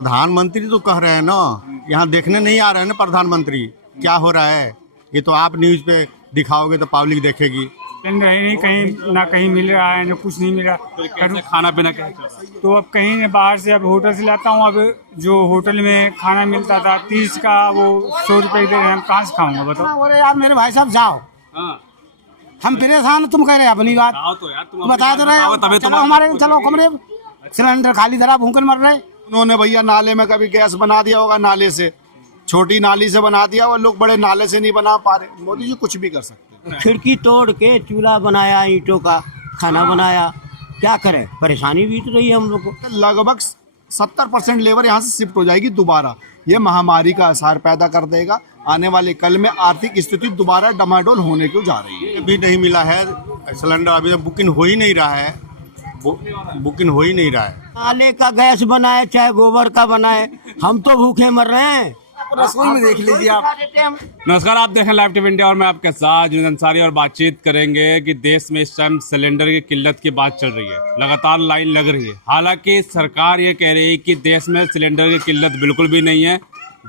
प्रधानमंत्री तो कह रहे हैं ना, यहाँ देखने नहीं आ रहे हैं ना प्रधानमंत्री क्या हो रहा है। ये तो आप न्यूज पे दिखाओगे तो पब्लिक देखेगी। सिलेंडर है नहीं, कहीं ना कहीं मिल रहा है ना कुछ नहीं मिल रहा। खाना पीना क्या चल रहा है? तो अब कहीं ने बाहर से अब होटल से लाता हूँ। अब जो होटल में खाना मिलता था 30 का, वो 100 रुपए दे रहे हैं। हम कहाँ से खाऊंगा बताओ। अरे यार मेरे भाई साहब जाओ, हाँ, हम परेशान तुम कह रहे हैं अपनी बात आओ तो यार तुम तुम बता तो रहे हो। तभी चलो हमारे चलो कमरे सिलेंडर खाली धरा भूखल मर रहे। उन्होंने भैया नाले में कभी गैस बना दिया होगा, नाले से छोटी नाली से बना दिया, वो लोग बड़े नाले से नहीं बना पा रहे। मोदी जी कुछ भी कर सकते हैं। खिड़की तोड़ के चूल्हा बनाया, ईंटों का खाना बनाया, क्या करें, परेशानी भी तो रही है हम लोग को। लगभग 70% लेबर यहाँ से शिफ्ट हो जाएगी दोबारा। ये महामारी का असर पैदा कर देगा। आने वाले कल में आर्थिक स्थिति दोबारा डमाडोल होने को जा रही है। अभी नहीं मिला है सिलेंडर, अभी तक बुकिंग हो ही नहीं रहा है, बुकिंग हो ही नहीं रहा है। नाले का गैस बनाए चाहे गोबर का बनाए, हम तो भूखे मर रहे हैं। रसोई में देख लीजिए आप। नमस्कार, आप देखें लाइव टीवी इंडिया और मैं आपके साथ जुनेद अंसारी और बातचीत करेंगे कि देश में इस टाइम सिलेंडर की किल्लत की बात चल रही है। लगातार लाइन लग रही है। हालांकि सरकार ये कह रही है कि देश में सिलेंडर की किल्लत बिल्कुल भी नहीं है,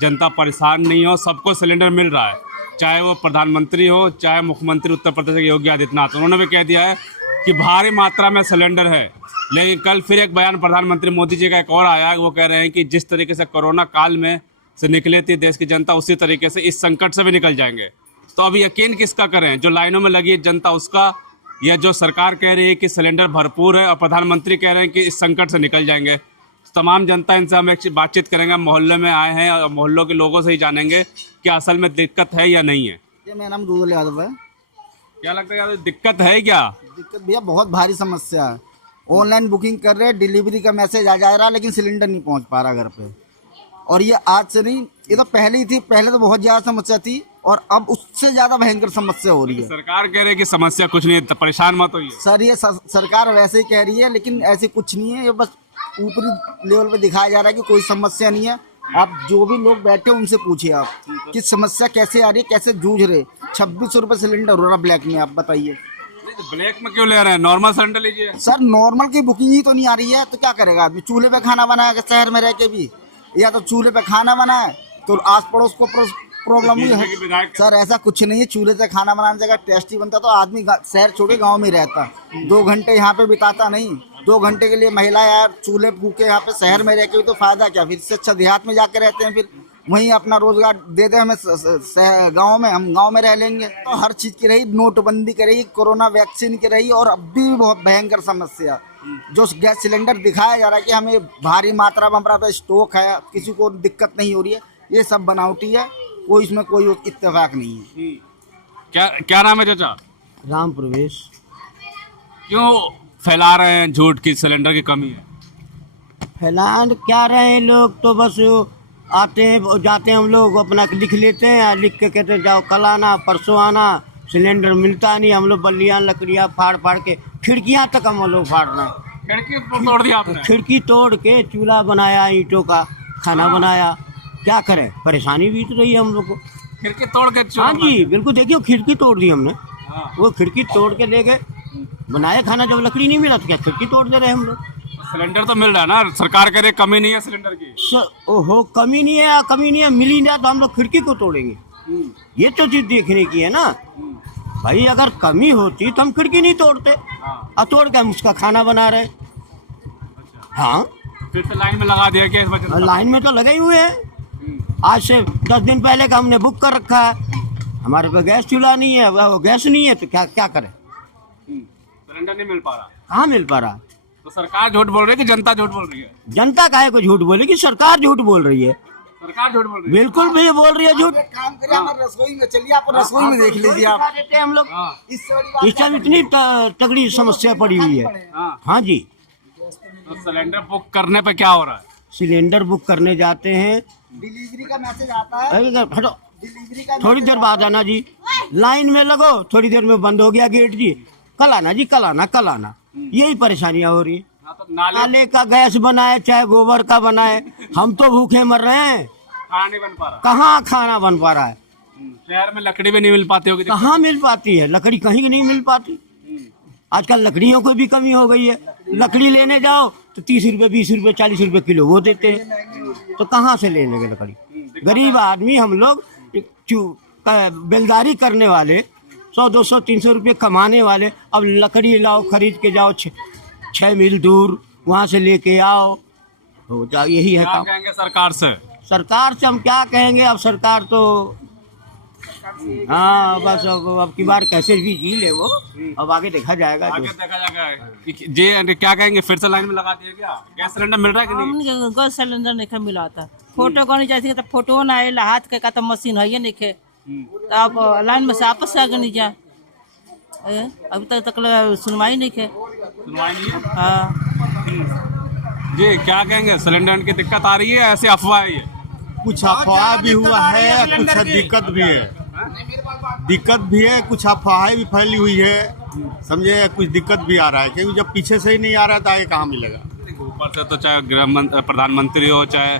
जनता परेशान नहीं हो, सबको सिलेंडर मिल रहा है, चाहे वो प्रधानमंत्री हो चाहे मुख्यमंत्री उत्तर प्रदेश के योगी आदित्यनाथ। उन्होंने भी कह दिया है कि भारी मात्रा में सिलेंडर है। लेकिन कल फिर एक बयान प्रधानमंत्री मोदी जी का एक और आया है। वो कह रहे हैं कि जिस तरीके से कोरोना काल में से निकले थी देश की जनता, उसी तरीके से इस संकट से भी निकल जाएंगे। तो अब यकीन किसका करें, जो लाइनों में लगी है जनता उसका, या जो सरकार कह रही है कि सिलेंडर भरपूर है और प्रधानमंत्री कह रहे हैं कि इस संकट से निकल जाएंगे। तो तमाम जनता, इनसे हम एक बातचीत करेंगे। मोहल्ले में आए हैं और मोहल्लों के लोगों से ही जानेंगे कि असल में दिक्कत है या नहीं है। ये मेरा नाम रूदल यादव है। क्या लगता है यार, दिक्कत है क्या? दिक्कत भैया बहुत भारी समस्या है। ऑनलाइन बुकिंग कर रहे हैं, डिलीवरी का मैसेज आ जा रहा है, लेकिन सिलेंडर नहीं पहुंच पा रहा घर पे। और ये आज से नहीं, ये तो पहले ही थी। पहले तो बहुत ज़्यादा समस्या थी और अब उससे ज़्यादा भयंकर समस्या हो रही है। सरकार कह रही है कि समस्या कुछ नहीं है, तो परेशान मत होइए। सर ये सरकार वैसे ही कह रही है, लेकिन ऐसे कुछ नहीं है। ये बस ऊपरी लेवल पे दिखाया जा रहा है कि कोई समस्या नहीं है। आप जो भी लोग बैठे उनसे पूछिए आप कि समस्या कैसे आ रही है, कैसे जूझ रहे। 2600 रुपये सिलेंडर हो रहा ब्लैक में, आप बताइए। ब्लैक में क्यों ले रहे हैं, नॉर्मल सिलेंडर लीजिए। सर नॉर्मल की बुकिंग ही तो नहीं आ रही है, तो क्या करेगा आदमी। चूल्हे पे खाना बनाएगा शहर में रह के भी, या तो चूल्हे पे खाना बनाए तो आस पड़ोस को प्रॉब्लम हुई है। सर ऐसा कुछ नहीं है, चूल्हे से खाना बनाने जगह टेस्टी बनता तो आदमी शहर छोड़े गांव में रहता। 2 घंटे यहाँ पे बिताता नहीं। 2 घंटे के लिए महिला यार चूल्हे फूके यहाँ पे शहर में रह के भी तो फायदा क्या। फिर इससे अच्छा देहात में जाके रहते हैं, फिर वहीं अपना रोजगार दे दे हमें गाँव में, हम गाँव में रह लेंगे। तो हर चीज़ की रही, नोटबंदी की रही, कोरोना वैक्सीन की रही, और अब भी बहुत भयंकर समस्या जो गैस सिलेंडर दिखाया जा रहा है कि हमें भारी मात्रा में हमारा स्टॉक है, किसी को दिक्कत नहीं हो रही है, ये सब बनावटी है। कोई इसमें कोई इत्तेफाक नहीं है। क्या नाम है चाचा? राम प्रवेश। क्यों फैला रहे हैं झूठ की सिलेंडर की कमी है? फैलान क्या रहे हैं लोग, तो बस आते हैं जाते हैं, हम लोग अपना लिख लेते हैं, लिख के कहते हैं जाओ कल आना परसों आना, सिलेंडर मिलता नहीं। हम लोग बल्लियाँ लकड़ियाँ फाड़ फाड़ के, खिड़कियाँ तक हम लोग फाड़ रहे हैं। खिड़की तोड़ दिया आपने? खिड़की तोड़ के चूल्हा बनाया, ईंटों का खाना बनाया, क्या करें, परेशानी भी तो रही है हम लोग को। खिड़की तोड़ के? हाँ जी बिल्कुल, देखिए खिड़की तोड़ दी हमने। वो खिड़की तोड़ के ले गए, बनाए खाना। जब लकड़ी नहीं मिला तो क्या खिड़की तोड़ दे रहे हम लोग। सिलेंडर तो मिल रहा है ना, सरकार कह रही कमी नहीं है सिलेंडर की। ओहो, कमी नहीं है, कमी नहीं है, मिल ही नहीं तो हम लोग खिड़की को तोड़ेंगे। ये तो चीज देखने की है ना भाई। अगर कमी होती तो हम खिड़की नहीं तोड़ते, और तोड़ के हम उसका खाना बना रहे। हाँ, फिर तो लाइन में लगा दिया क्या इस वजह से? लाइन में तो लगे हुए हैं। आज से 10 दिन पहले का हमने बुक कर रखा है। हमारे पास गैस चूल्हा नहीं है, वो गैस नहीं है, तो क्या करें। सिलेंडर नहीं मिल पा रहा। कहाँ मिल पा रहा। तो सरकार झूठ बोल रही है कि जनता झूठ बोल रही है? जनता काहे को झूठ बोलेगी, सरकार झूठ बोल रही है। सरकार झूठ बोल रही है? बिल्कुल भी बोल रही है झूठ। काम करिए, हमारे रसोई में चलिए, आप रसोई में देख लीजिए आप। हम लोग इससे बड़ी बात इस टाइम इतनी तगड़ी समस्या पड़ी हुई है। हाँ जी। तो सिलेंडर बुक करने पे क्या हो रहा है? सिलेंडर बुक करने जाते हैं, डिलीवरी का मैसेज आता है, अरे हटो, डिलीवरी का थोड़ी देर बाद आना जी, लाइन में लगो, थोड़ी देर में बंद हो गया गेट जी, कल आना जी, कल आना कल आना। यही परेशानियां हो रही है। तो नाले का गैस बनाए चाहे गोबर का बनाए, हम तो भूखे मर रहे हैं। खाना नहीं बन पा रहा। कहाँ खाना बन पा रहा है। शहर में लकड़ी भी नहीं मिल पाती होगी? कहाँ मिल पाती है लकड़ी, कहीं नहीं मिल पाती। आजकल लकड़ियों को भी कमी हो गई है। लकड़ी लेने जाओ तो 30 रुपये 20 रुपये 40 रुपये किलो वो देते हैं, तो कहाँ से ले लेंगे लकड़ी? गरीब आदमी हम लोग, बेलदारी करने वाले, 100 200 300 रुपये कमाने वाले, अब लकड़ी लाओ खरीद के जाओ 6 मील दूर, वहाँ से लेके आओ, तो यही है क्या काम। कहेंगे सरकार से? सरकार से हम क्या कहेंगे, अब सरकार तो हाँ बस अब की बार कैसे भी जी ले वो, अब आगे देखा जाएगा। आगे देखा जाएगा। जी क्या कहेंगे, फिर से लाइन में लगा दिया क्या? गैस सिलेंडर मिल रहा है कि नहीं? हमने गैस सिलेंडर नहीं मिला था, फोटो करने जाती तो फोटो ना आए, हाथ के का तो मशीन है ये नहीं खे, तो आप लाइन में से आपस से आगे नहीं जा, अभी तक सुनवाई नहीं खे। सुनवाई नहीं है? हाँ जी क्या कहेंगे, सिलेंडर की दिक्कत आ रही है, ऐसी अफवाह है ये? कुछ अफवाह भी हुआ है, कुछ दिक्कत भी है, दिक्कत भी है, कुछ अफवाहें भी फैली हुई है, समझे, कुछ दिक्कत भी आ रहा है, क्योंकि जब पीछे से ही नहीं आ रहा है तो आगे कहाँ मिलेगा? ऊपर से तो चाहे प्रधानमंत्री हो, चाहे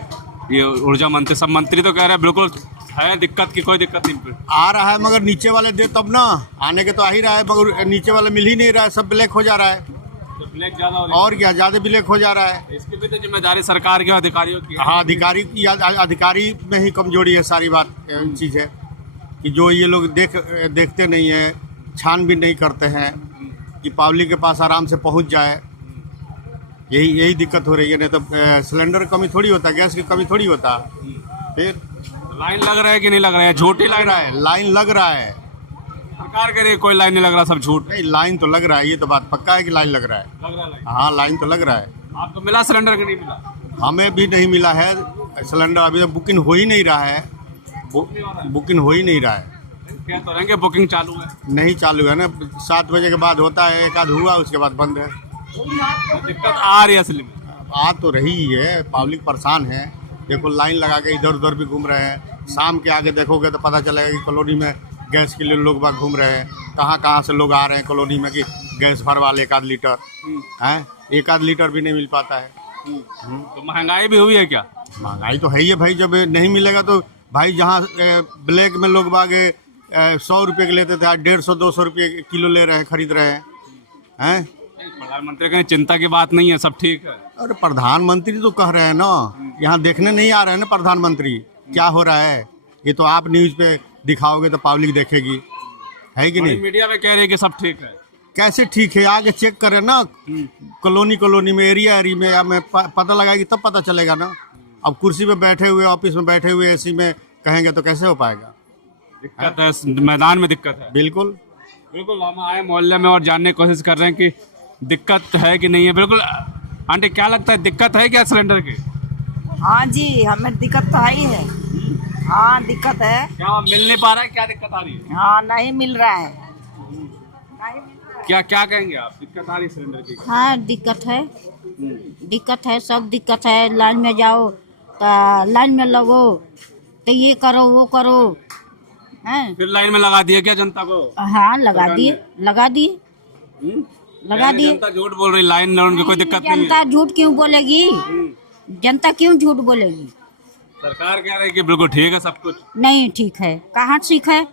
ये ऊर्जा मंत्री, सब मंत्री तो कह रहे हैं बिल्कुल है दिक्कत की कोई दिक्कत नहीं आ रहा है, मगर नीचे वाले दे तब ना, आने के तो आ ही रहा है, मगर नीचे वाले मिल ही नहीं रहा है, सब ब्लैक हो जा रहा है, तो ब्लैक ज्यादा हो रहा और क्या, ज्यादा ब्लैक हो जा रहा है। है। इसकी भी तो जिम्मेदारी सरकार के अधिकारियों की है। हाँ, अधिकारी में ही कमजोरी है, सारी बात चीज़ है कि जो ये लोग देखते नहीं है, छानबीन नहीं करते हैं कि पब्लिक के पास आराम से पहुंच जाए, यही दिक्कत हो रही है। नहीं तो सिलेंडर की कमी थोड़ी होता, गैस की कमी थोड़ी होता। फिर लाइन लग रहा है कि नहीं लग रहा है? झूठी लग रहा है, लाइन लग रहा है, सरकार कह रही है कोई लाइन नहीं लग रहा, सब झूठ। नहीं, लाइन तो लग रहा है, ये तो बात पक्का है कि लाइन लग रहा है। लग रहा है लाइन। हाँ, लाइन तो लग रहा है। आपको मिला सिलेंडर कि नहीं मिला? हमें भी नहीं मिला है सिलेंडर, अभी तक बुकिंग हो ही नहीं रहा है, बुकिंग हो ही नहीं रहा है। क्या तो रहेंगे, बुकिंग चालू है? नहीं चालू है ना, 7 बजे के बाद होता है, एक आध हुआ, उसके बाद बंद है। दिक्कत आ रही है असली में? आ तो रही है, पब्लिक परेशान है। देखो लाइन लगा के इधर उधर भी घूम रहे हैं, शाम के आगे देखोगे तो पता चलेगा कि कॉलोनी में गैस के लिए लोग बाग घूम रहे हैं। कहाँ से लोग आ रहे हैं कॉलोनी में कि गैस भरवा ले 1 आध लीटर, हैं 1 आध लीटर भी नहीं मिल पाता है। तो महंगाई भी हुई है क्या? महंगाई तो है ही है भाई, जब नहीं मिलेगा तो भाई, जहाँ ब्लैक में लोग बाग 100 रुपये के लेते थे, आज 150 200 रुपये किलो ले रहे हैं, खरीद रहे हैं। प्रधानमंत्री कहीं चिंता की बात नहीं है, सब ठीक है? अरे प्रधानमंत्री तो कह रहे हैं ना, यहाँ देखने नहीं आ रहे हैं ना प्रधानमंत्री क्या हो रहा है। ये तो आप न्यूज़ पे दिखाओगे तो पब्लिक देखेगी, है कि नहीं? मीडिया में कह रहे हैं कि सब ठीक है। कैसे ठीक है, आगे चेक करें ना, कॉलोनी में, एरिया में पता लगाएगी तब पता चलेगा ना। अब कुर्सी पे बैठे हुए, ऑफिस में बैठे हुए, एसी में कहेंगे तो कैसे हो पाएगा? दिक्कत है, मैदान में दिक्कत है। बिल्कुल बिल्कुल, हम आए मोहल्ले में और जानने की कोशिश कर रहे हैं कि दिक्कत है कि नहीं है। बिल्कुल आंटी, क्या लगता है, दिक्कत है क्या सिलेंडर की? हाँ जी, हमें दिक्कत तो है ही है। हाँ दिक्कत है। क्या मिल नहीं पा रहा है, क्या दिक्कत आ रही है? हाँ नहीं मिल रहा है। क्या कहेंगे आप, दिक्कत आ रही है सिलेंडर की? हाँ दिक्कत है, दिक्कत है, सब दिक्कत है। लाइन में जाओ तो लाइन में लगो तो ये करो वो करो, हैं? फिर लाइन में लगा दिए क्या जनता को? हाँ लगा दिए, लगा दिए। जनता झूठ बोल रही, लाइन में उनकी कोई दिक्कत नहीं है। जनता झूठ क्यों बोलेगी? जनता क्यों झूठ बोलेगी? सरकार कह रही है कि बिल्कुल ठीक है सब कुछ। नहीं ठीक है, कहाँ ठीक है?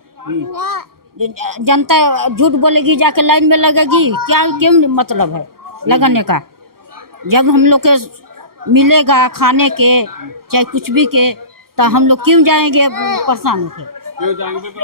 जनता झूठ बोलेगी, जाके लाइन में लगेगी क्या? क्यों मतलब है लगाने का? जब हम लोग के मिलेगा खाने के चाहे कुछ भी के, तो हम लोग क्यों जाएंगे परेशान होकर? क्यों जाएंगे? बिल्कुल,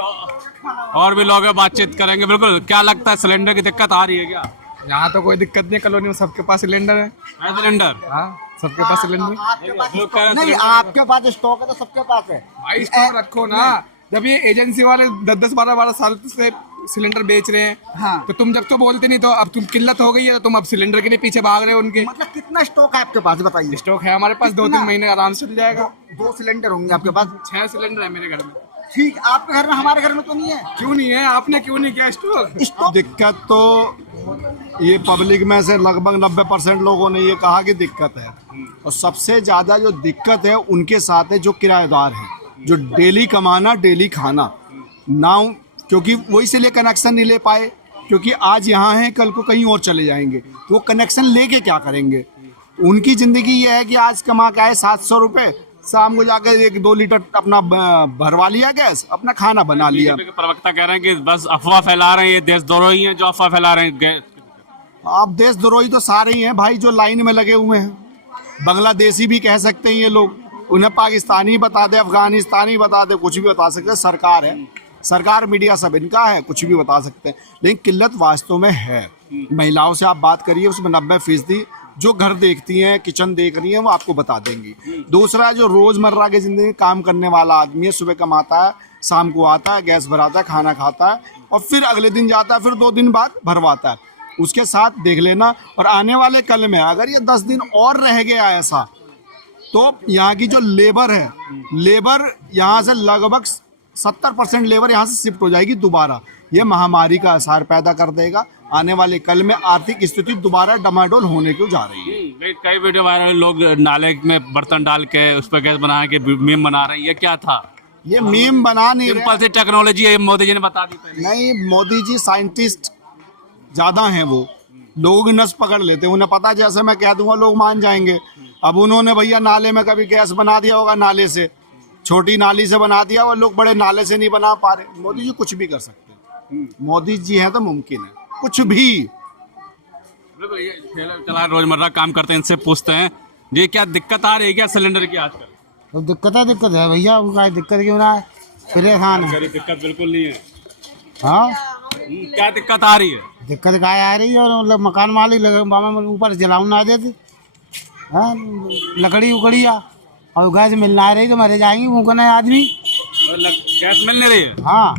और भी लोग हैं, बातचीत करेंगे। बिल्कुल, क्या लगता है, सिलेंडर की दिक्कत आ रही है क्या? यहाँ तो कोई दिक्कत नहीं, कॉलोनी में सबके पास सिलेंडर है। सिलेंडर? हाँ, सबके पास सिलेंडर। नहीं, आपके पास स्टॉक है तो सबके पास है भाई, स्टॉक रखो ना। जब ये एजेंसी वाले 10 12 साल से सिलेंडर बेच रहे हैं, हाँ। तो तुम जब तो बोलते नहीं, तो अब तुम किल्लत हो गई है तो तुम अब सिलेंडर के लिए पीछे भाग रहे हो उनके। मतलब कितना स्टॉक है आपके पास बताइए? स्टॉक है हमारे पास 2-3 महीने आराम से चल जाएगा। 2 सिलेंडर होंगे आपके पास? 6 सिलेंडर है मेरे घर में। ठीक, आपके घर में, हमारे घर में तो नहीं है। क्यों नहीं है? आपने क्यों नहीं किया स्टॉक? दिक्कत तो ये पब्लिक में से लगभग 90% लोगों ने ये कहा कि दिक्कत है, और सबसे ज़्यादा जो दिक्कत है उनके साथ है जो किराएदार हैं, जो डेली कमाना डेली खाना ना, क्योंकि वो इसीलिए कनेक्शन नहीं ले पाए, क्योंकि आज यहाँ हैं कल को कहीं और चले जाएंगे, तो वो कनेक्शन लेके क्या करेंगे? उनकी ज़िंदगी ये है कि आज कमा के आए 700 रुपये, शाम को जाकर 1-2 लीटर अपना भरवा लिया गैस, अपना खाना बना लिया। प्रवक्ता कह रहे हैं कि बस अफवाह फैला रहे हैं, ये देशद्रोही हैं जो अफवाह फैला रहे हैं। आप देशद्रोही तो सारे ही हैं भाई जो लाइन में लगे हुए हैं। बांग्लादेशी भी कह सकते हैं ये लोग, उन्हें पाकिस्तानी बता दे, अफगानिस्तानी बता दे, कुछ भी बता सकते हैं। सरकार है, सरकार मीडिया सब इनका है, कुछ भी बता सकते हैं। लेकिन किल्लत वास्तव में है। महिलाओं से आप बात करिए, उसमें 90% जो घर देखती हैं, किचन देख रही हैं, वो आपको बता देंगी। दूसरा, जो रोजमर्रा की जिंदगी में काम करने वाला आदमी है, सुबह कमाता है, शाम को आता है, गैस भराता है, खाना खाता है और फिर अगले दिन जाता है, फिर 2 दिन बाद भरवाता है, उसके साथ देख लेना। और आने वाले कल में अगर ये 10 दिन और रह गया ऐसा, तो यहाँ की जो लेबर है, लेबर यहाँ से लगभग 70% लेबर यहाँ से शिफ्ट हो जाएगी दोबारा। ये महामारी का असर पैदा कर देगा। आने वाले कल में आर्थिक स्थिति दोबारा डमाडोल होने को जा रही है। कई वीडियो वायरल, लोग नाले में बर्तन डाल के उस पर गैस बना के मीम बना रहे हैं, ये क्या था? ये मीम बना नहीं रहे। सिंपल सी टेक्नोलॉजी है, मोदी जी ने बता दी पहले। नहीं, मोदी जी साइंटिस्ट ज्यादा हैं, वो लोगों की नस पकड़ लेते हैं, उन्हें पता जैसे मैं कह दूंगा लोग मान जाएंगे। अब उन्होंने भैया नाले में कभी गैस बना दिया होगा, नाले से, छोटी नाली से बना दिया, वो लोग बड़े नाले से नहीं बना पा रहे। मोदी जी कुछ भी कर सकते हैं, मोदी जी हैं तो मुमकिन है कुछ भी। बिल्कुल, ये ठेला चला रोजमर्रा काम करते हैं, इनसे पूछते हैं ये क्या दिक्कत आ रही है क्या सिलेंडर की आजकल? तो दिक्कत है भैया, उनका दिक्कत क्यों ना है, परेशान है। दिक्कत बिल्कुल नहीं है। हाँ, क्या दिक्कत आ रही है? दिक्कत क्या आ रही है, और मतलब मकान मालिक ऊपर जलाऊ ना देते, हाँ, लकड़ी उकड़ी और गैस मिल ना रही तो मरे जाएंगे भूखने आदमी। गैस मिल नहीं रही है? हाँ,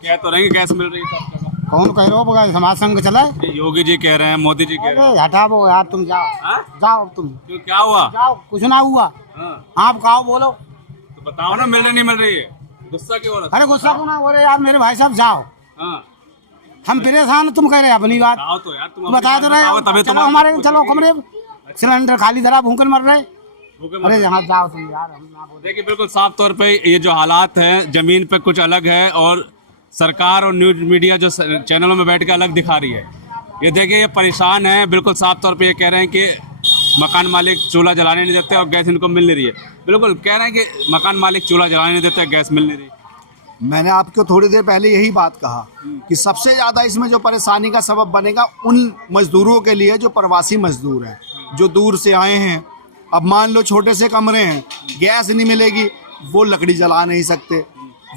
क्या तो रहेंगे गैस मिल रही है सब जगह। कौन कह रहे हो, समाज संघ चला है? योगी जी कह रहे हैं, मोदी जी कह रहे हैं। हटाओ यार, तुम जाओ। हाँ? जाओ तुम। क्यों, क्या हुआ? जाओ, कुछ ना हुआ। हाँ। आप कहो, बोलो। तो बताओ ना, मिल रही नहीं मिल रही है, गुस्सा क्यों हो रहा है? अरे गुस्सा क्यों ना हो रहे यार, मेरे भाई साहब जाओ। हाँ। हम परेशान, तुम कह रहे हैं अपनी बात। बताओ तो यार, तुम बता दो रहे, चलो हमारे, चलो कमरे सिलेंडर खाली धरा, भूखन मर रहे। अरे यहाँ जाओ तुम यार, हम ना बोले। देखिए, बिल्कुल साफ तौर पे ये जो हालात हैं जमीन पे कुछ अलग है और सरकार और न्यूज मीडिया जो चैनलों में बैठ के अलग दिखा रही है। ये देखिए, ये परेशान है, बिल्कुल साफ तौर पे ये कह रहे हैं कि मकान मालिक चूल्हा जलाने नहीं देते और गैस इनको मिल नहीं रही है। बिल्कुल कह रहे हैं कि मकान मालिक चूल्हा जलाने नहीं देते, गैस मिल नहीं रही। मैंने आपको थोड़ी देर पहले यही बात कहा कि सबसे ज्यादा इसमें जो परेशानी का सबब बनेगा उन मजदूरों के लिए जो प्रवासी मजदूर हैं, जो दूर से आए हैं। अब मान लो छोटे से कमरे हैं, गैस नहीं मिलेगी, वो लकड़ी जला नहीं सकते,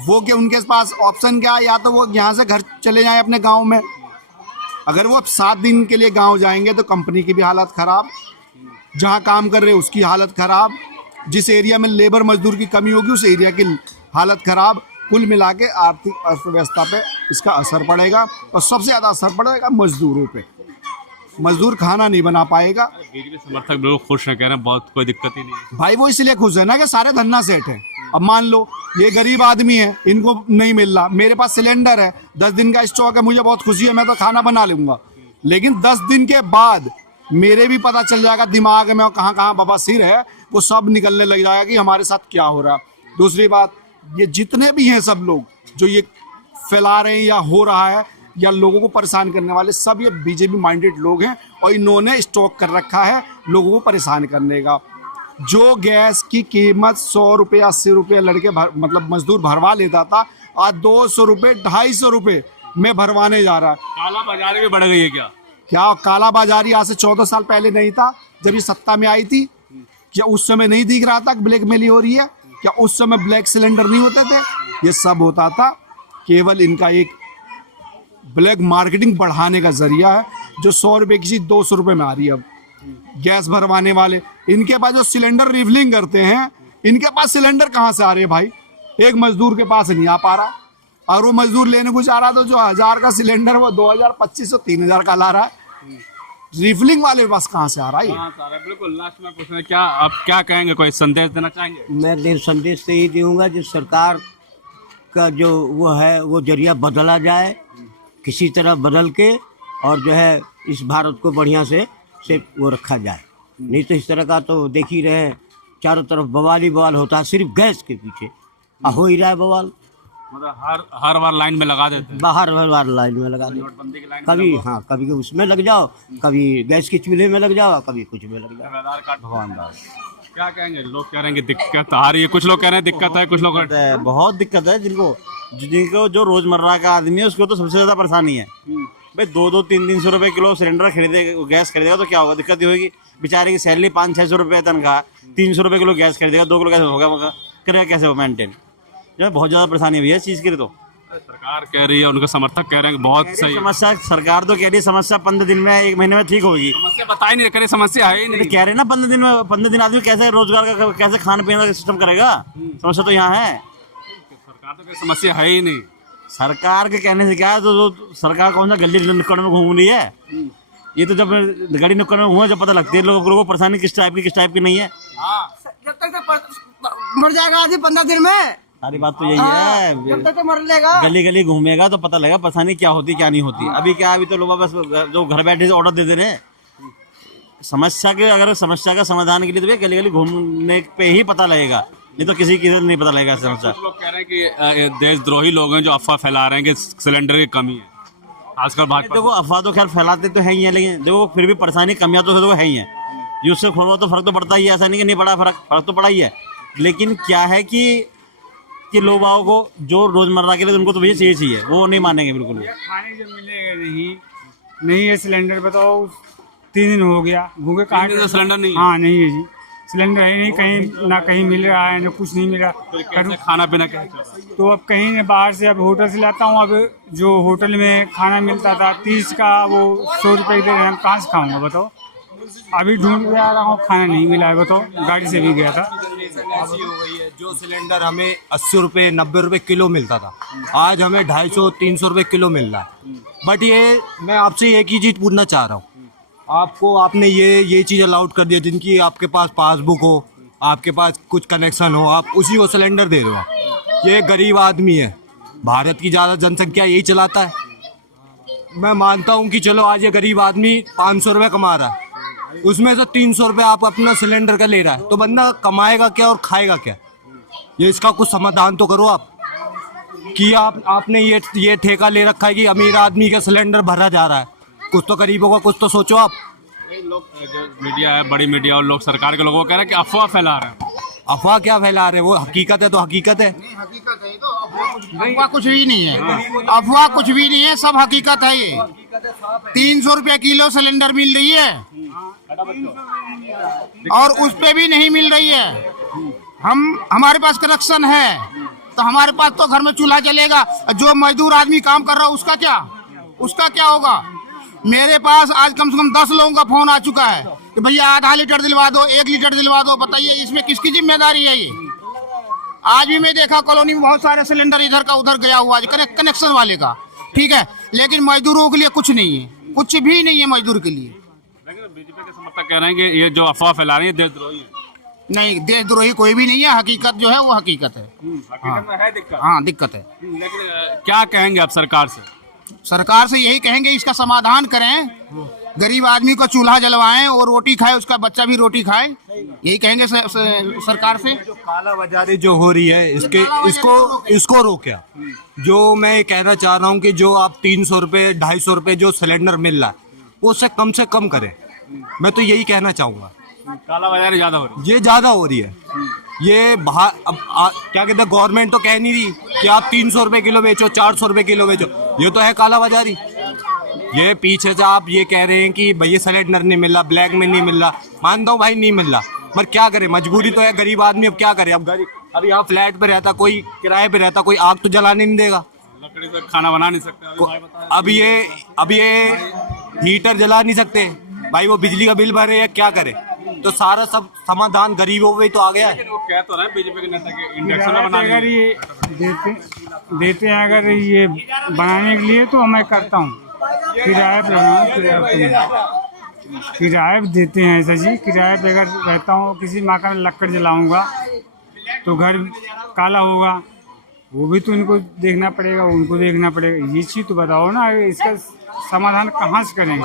वो कि उनके पास ऑप्शन क्या है, या तो वो यहाँ से घर चले जाएं अपने गांव में। अगर वो 7 दिन के लिए गांव जाएंगे तो कंपनी की भी हालत ख़राब, जहाँ काम कर रहे हैं उसकी हालत ख़राब, जिस एरिया में लेबर मजदूर की कमी होगी उस एरिया की हालत ख़राब। कुल मिला के आर्थिक अर्थव्यवस्था पे इसका असर पड़ेगा और सबसे ज़्यादा असर पड़ेगा मजदूरों पे। मजदूर खाना नहीं बना पाएगा। बीजेपी समर्थक बिल्कुल खुश है, कह रहे हैं बहुत कोई दिक्कत ही नहीं है। भाई वो इसलिए खुश है ना कि सारे धन्ना सेट है। अब मान लो ये गरीब आदमी है, इनको नहीं मिल रहा, मेरे पास सिलेंडर है, 10 दिन का स्टॉक है, मुझे बहुत खुशी है, मैं तो खाना बना लूँगा। लेकिन 10 दिन के बाद मेरे भी पता चल जाएगा दिमाग में और कहाँ कहाँ बवासीर है, वो सब निकलने लग जाएगा कि हमारे साथ क्या हो रहा है। दूसरी बात, ये जितने भी हैं सब लोग जो ये फैला रहे हैं या हो रहा है या लोगों को परेशान करने वाले, सब ये बीजेपी माइंडेड लोग हैं और इन्होंने स्टॉक कर रखा है लोगों को परेशान करने का। जो गैस की कीमत 100 रुपये 80 रुपये लड़के मतलब मजदूर भरवा लेता था, आज 200 रुपये 250 रुपये में भरवाने जा रहा है। काला बाजारी भी बढ़ गई है क्या? क्या काला बाजारी आज से 14 साल पहले नहीं था जब ये सत्ता में आई थी? क्या उस समय नहीं दिख रहा था ब्लैक मेल हो रही है? क्या उस समय ब्लैक सिलेंडर नहीं होते थे? ये सब होता था, केवल इनका एक ब्लैक मार्केटिंग बढ़ाने का जरिया है। जो 100 रुपये की चीज़ 200 रुपये में आ रही है। अब गैस भरवाने वाले, इनके पास जो सिलेंडर रिफिलिंग करते हैं, इनके पास सिलेंडर कहाँ से आ रहे हैं भाई? एक मजदूर के पास नहीं आ पा रहा, और वो मजदूर लेने को जा रहा तो जो 1000 का सिलेंडर वो 2000 2500 3000 का ला रहा है। रिफिलिंग वाले के पास कहाँ से आ रहा है? बिल्कुल लास्ट में पूछना, क्या आप क्या कहेंगे, कोई संदेश देना चाहेंगे? मैं संदेश तो यही दूंगा जो सरकार का जो वो है वो जरिया बदला जाए, किसी तरह बदल के, और जो है इस भारत को बढ़िया से वो रखा जाए। नहीं तो इस तरह का तो देख ही रहे, चारों तरफ बवाल ही बवाल होता है, सिर्फ गैस के पीछे हो ही रहा है बवाल। मतलब हर बार लाइन में लगा देते हैं, बाहर बार लाइन में लगा दो, कभी हाँ कभी उसमें लग जाओ, कभी गैस के चूल्हे में लग जाओ, कभी कुछ में लग जाओ। आधार कार्ड भगवान। क्या कहेंगे? लोग कह रहे हैं कि दिक्कत आ रही है, कुछ लोग कह रहे हैं दिक्कत है, कुछ लोग बहुत दिक्कत है। जिनको जो रोजमर्रा का आदमी है उसको तो सबसे ज्यादा परेशानी है। भाई 200-300 रुपए किलो सिलेंडर खरीदे, गैस खरीदेगा तो क्या होगा, दिक्कत ये होगी। बेचारे की सैलरी 500-600 रुपये तनख्वाह, 300 रुपये किलो गैस खरीदेगा, 2 किलो गैस होगा, करेगा कैसे वो मेंटेन। जो बहुत ज़्यादा परेशानी हुई है इस चीज़ की। तो सरकार कह रही है, उनके समर्थक कह रहे हैं कि बहुत सही है। समस्या सरकार तो कह रही है समस्या 15 दिन में 1 महीने में ठीक होगी। समस्या बता ही नहीं करे, समस्या है ही नहीं। कह रहे हैं ना 15 दिन आदमी कैसे रोजगार का, कैसे खाने पीने का सिस्टम करेगा। समस्या तो यहाँ है, सरकार तो कोई समस्या है ही नहीं। सरकार के कहने से क्या है, तो सरकार कौन सा गली नुक्कड़ में घूम रही है। ये तो जब गली नुक्कड़ में हुआ जब पता लगती है लोगों को परेशानी किस टाइप की नहीं है। जब तक मर जाएगा आदमी 15 दिन में। सारी बात तो यही है, जब तक तो मर लेगा। गली गली घूमेगा तो पता लगेगा परेशानी क्या होती क्या नहीं होती। अभी क्या, अभी तो लोग बस जो घर बैठे ऑर्डर दे दे रहे हैं। अगर समस्या का समाधान के लिए तो गली गली घूमने पे ही पता लगेगा, नहीं तो किसी की नहीं पता लगेगा समस्या। लोग कह रहे हैं कि देशद्रोही लोग हैं जो अफवाह फैला रहे हैं कि सिलेंडर की कमी है। आजकल भाजपा देखो अफवाह तो खैर फैलाते तो है ही है, लेकिन देखो फिर भी परेशानी कमियां तो है ही है। उससे थोड़ा तो फर्क तो पड़ता ही है, ऐसा नहीं कि नहीं पड़ा, फर्क तो पड़ा ही है। लेकिन क्या है कि लोग बागों को जो रोजमर्रा के लिए उनको तो भैया चाहिए, वो नहीं मानेंगे बिल्कुल। खाने जो मिलेगा नहीं है सिलेंडर, बताओ 3 दिन हो गया, भूखे कहाँ सिलेंडर नहीं है? हाँ नहीं है जी, सिलेंडर है नहीं, कहीं ना कहीं मिल रहा है ना कुछ नहीं मिल रहा। खाना पीना क्या चल रहा है? तो अब कहीं न बाहर से अब होटल से लाता हूँ। अब जो होटल में खाना मिलता था 30 का, वो 100 रुपये दे रहे हैं, हम कहाँ से खाऊंगा बताओ। अभी ढूंढ के आ रहा हूँ, खाना नहीं मिला है, बताओ, गाड़ी से भी गया था। ऐसी हो गई है, जो सिलेंडर हमें 80 रुपये 90 रुपये किलो मिलता था, आज हमें 250-300 रुपये किलो मिल रहा है। बट ये मैं आपसे एक ही चीज़ पूछना चाह रहा हूँ, आपने ये चीज़ अलाउड कर दिया, जिनकी आपके पास पासबुक हो, आपके पास कुछ कनेक्शन हो, आप उसी को सिलेंडर दे रहे हो। ये गरीब आदमी है, भारत की ज़्यादा जनसंख्या यही चलाता है। मैं मानता हूँ कि चलो आज ये गरीब आदमी 500 रुपये कमा रहा है, उसमें से 300 रुपये आप अपना सिलेंडर का ले रहा है, तो बंदा कमाएगा क्या और खाएगा क्या। ये इसका कुछ समाधान तो करो आप, कि आपने ये ठेका ले रखा है कि अमीर आदमी का सिलेंडर भरा जा रहा है। कुछ तो गरीबों का कुछ तो सोचो आप। लोग जो मीडिया है, बड़ी मीडिया और लोग सरकार के लोगों को कह रहे हैं कि अफवाह फैला रहे हैं। अफवाह क्या फैला रहे हैं, वो हकीकत है तो हकीकत है। अफवाह कुछ भी नहीं है, अफवाह कुछ भी नहीं है, सब हकीकत है। ये 300 रुपये किलो सिलेंडर मिल रही है और उस पे भी नहीं मिल रही है। हमारे पास कनेक्शन है तो हमारे पास तो घर में चूल्हा जलेगा। जो मजदूर आदमी काम कर रहा है उसका क्या होगा। मेरे पास आज कम से कम 10 लोगों का फोन आ चुका है कि भैया आधा लीटर दिलवा दो, 1 लीटर दिलवा दो। बताइए इसमें किसकी जिम्मेदारी है ये। आज भी मैं देखा कॉलोनी में बहुत सारे सिलेंडर इधर का उधर गया हुआ है कनेक्शन वाले का, ठीक है, लेकिन मजदूरों के लिए कुछ नहीं है, कुछ भी नहीं है मजदूर के लिए। बीजेपी के समर्थक कह रहे हैं कि ये जो अफवाह फैला रही है देशद्रोही है। नहीं, देशद्रोही कोई भी नहीं है, हकीकत जो है वो हकीकत है। हकीकत में है दिक्कत। हाँ दिक्कत है। लेकिन क्या कहेंगे आप सरकार से? सरकार से यही कहेंगे इसका समाधान करें, गरीब आदमी को चूल्हा जलवाएं और रोटी खाए, उसका बच्चा भी रोटी खाए, यही कहेंगे सरकार से। जो काला बाजारी जो हो रही है इसको रोके। जो मैं कहना चाह रहा हूँ कि जो आप 300 रुपये 250 रुपये जो सिलेंडर मिल रहा है वो से कम करें। मैं तो यही कहना चाहूँगा। काला बाजारी ज्यादा हो रही है, ये ज़्यादा हो रही है। ये बाहर क्या कहते हैं, गवर्नमेंट तो कह नहीं रही कि आप 300 रुपये किलो बेचो, 400 रुपये किलो बेचो, ये तो है काला बाजारी। ये पीछे से आप ये कह रहे हैं कि भैया सिलेंडर नहीं मिल रहा, ब्लैक में नहीं मिल रहा। मानता हूँ भाई नहीं मिल रहा, पर क्या करें, मजबूरी तो है। गरीब आदमी अब क्या करे। अब यहाँ फ्लैट पे रहता, कोई किराए पे रहता, कोई आग तो जलाने नहीं देगा, लकड़ी से खाना बना नहीं सकते। अब ये हीटर जला नहीं सकते भाई, वो बिजली का बिल भरे या क्या करे। तो सारा सब समाधान गरीबों पे तो आ गया है। वो कह तो रहे हैं बीजेपी के नेता के इंडक्शन में बनाने अगर ये देते हैं अगर ये बनाने के लिए तो मैं करता हूँ, किराए पे देते हैं ऐसा जी। किराए पे अगर रहता हूँ, किसी मकान में लकड़ जलाऊंगा तो घर काला होगा, वो भी तो इनको देखना पड़ेगा, उनको देखना पड़ेगा। ये चीज़ तो बताओ ना, इसका समाधान कहाँ से करेंगे।